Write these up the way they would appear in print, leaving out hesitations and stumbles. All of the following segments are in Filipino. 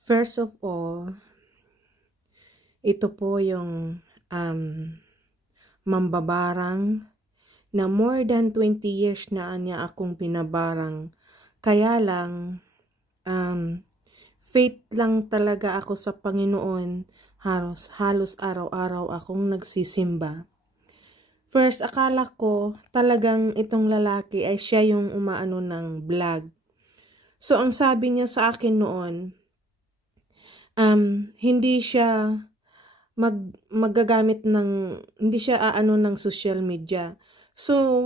First of all, ito po yung mambabarang na more than 20 years na niya akong binabarang. Kaya lang, faith lang talaga ako sa Panginoon. Halos araw-araw akong nagsisimba. First, akala ko talagang itong lalaki ay siya yung umaano ng vlog. So, ang sabi niya sa akin noon, hindi siya magagamit ng, hindi siya aano ng social media. So,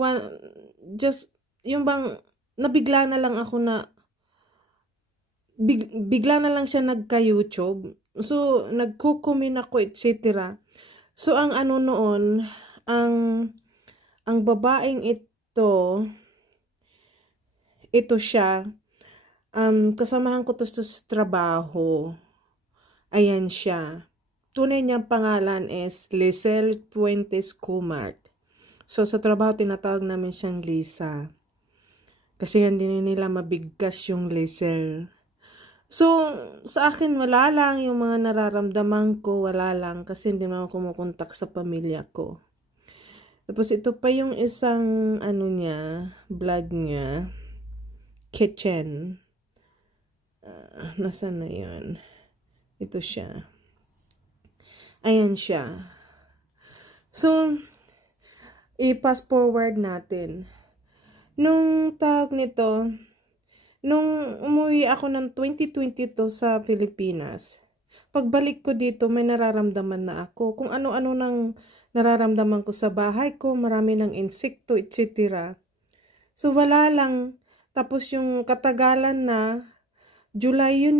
yung bang, nabigla na lang ako na, bigla na lang siya nagka-YouTube. So, nagkukumin ako, etc. So, ang ano noon, ang babaeng ito siya, kasamahan ko to sa trabaho. Ayan siya. Tunay niyang pangalan is Lizelle Puentes Kumart. So, sa trabaho, tinatawag namin siyang Lisa. Kasi hindi nila mabigkas yung Lizelle. So, sa akin, wala lang yung mga nararamdaman ko, wala lang. Kasi hindi naman kumukontak sa pamilya ko. Tapos, ito pa yung isang, vlog niya. Kitchen. Nasaan na yun? Ito siya. Ayan siya. So, i-fast forward natin. Nung tawag nito, nung umuwi ako ng 2022 sa Pilipinas, pagbalik ko dito, may nararamdaman na ako. Kung ano-ano nang nararamdaman ko sa bahay ko, marami ng insekto, etc. So, wala lang. Tapos yung katagalan na, July yun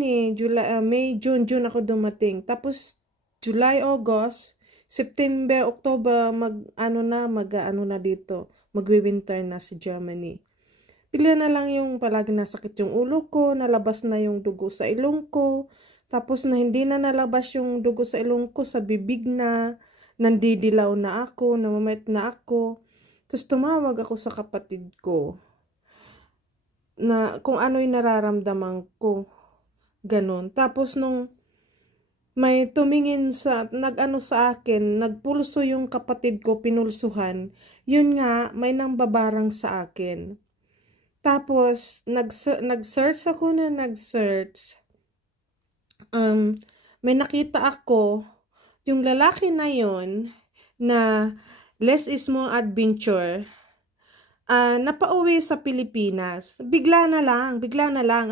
May, June ako dumating. Tapos, July, August, September, October, magwi-winter na sa Germany. Bigla na lang yung palagi nasakit yung ulo ko, nalabas na yung dugo sa ilong ko, tapos na hindi na nalabas yung dugo sa ilong ko, sa bibig na, nandidilaw na ako, namamait na ako. Tapos tumawag ako sa kapatid ko na kung ano yung nararamdaman ko. Ganon. Tapos nung may tumingin nag-ano sa akin, nagpulso yung kapatid ko, pinulsuhan, yun nga, may nangbabarang sa akin. Tapos, nag-search ako na nag-search. May nakita ako, yung lalaki na yun, na less is more adventure, napauwi sa Pilipinas. Bigla na lang.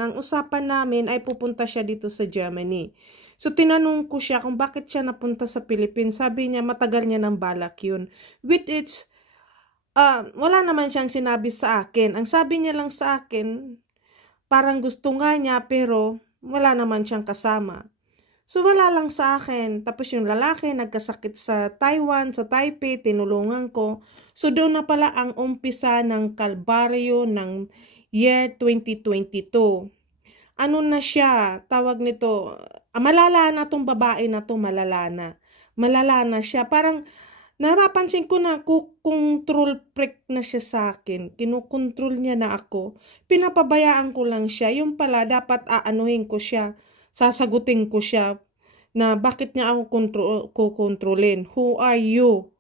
Ang usapan namin ay pupunta siya dito sa Germany. So, tinanong ko siya kung bakit siya napunta sa Philippines. Sabi niya, matagal niya ng balak yun. With its, wala naman siyang sinabi sa akin. Ang sabi niya lang sa akin, parang gusto nga niya, pero wala naman siyang kasama. So, wala lang sa akin. Tapos yung lalaki, nagkasakit sa Taiwan, sa Taipei, tinulungan ko. So, doon na pala ang umpisa ng kalbaryo ng year 2022. Ano na siya? Tawag nito, malala na tong babae na to, malala na. Malala na siya. Parang, napapansin ko na control freak na siya sa akin. Kinukontrol niya na ako. Pinapabayaan ko lang siya. Yung pala, dapat aanuhin ko siya. Sasagutin ko siya na bakit niya ako kontrolin. Who are you?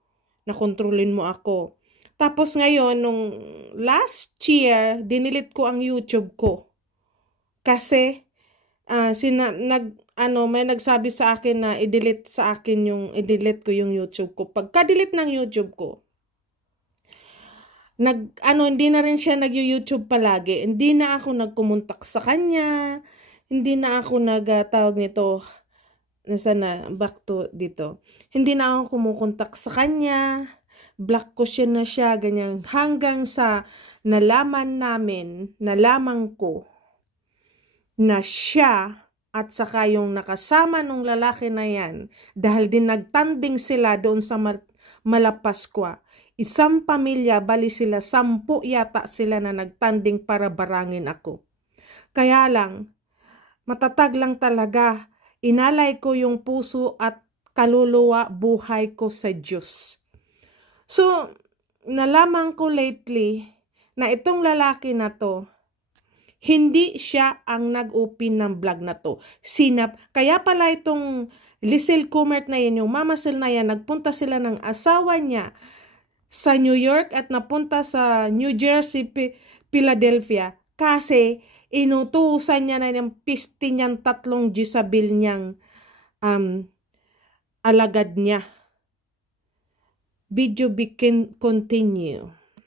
Na kontrolin mo ako. Tapos ngayon, nung last year, dinilit ko ang YouTube ko. Kasi, may nagsabi sa akin na i-delete ko yung YouTube ko. Pagka-delete ng YouTube ko, hindi na rin siya nag-YouTube palagi. Hindi na ako nagkumontak sa kanya. Hindi na ako nagtawag nito, back to dito. Hindi na ako kumukontak sa kanya. Block ko siya na siya, ganyan. Hanggang sa nalaman ko na siya at saka yung nakasama nung lalaki na yan, dahil din nagtanding sila doon sa Malapaskwa. Isang pamilya, bali sila, 10 yata sila na nagtanding para barangin ako. Kaya lang, matatag lang talaga. Inalay ko yung puso at kaluluwa, buhay ko sa Diyos. So, nalaman ko lately na itong lalaki na to, Hindi siya ang nag-open ng vlog na to. Kaya pala itong Lisel Kumert na yan, yung Mama Sel na yan, nagpunta sila ng asawa niya sa New York at napunta sa New Jersey, Philadelphia. Kasi inutusan niya na ng piste niyang 3 Jezabel niyang alagad niya. Video begin continue.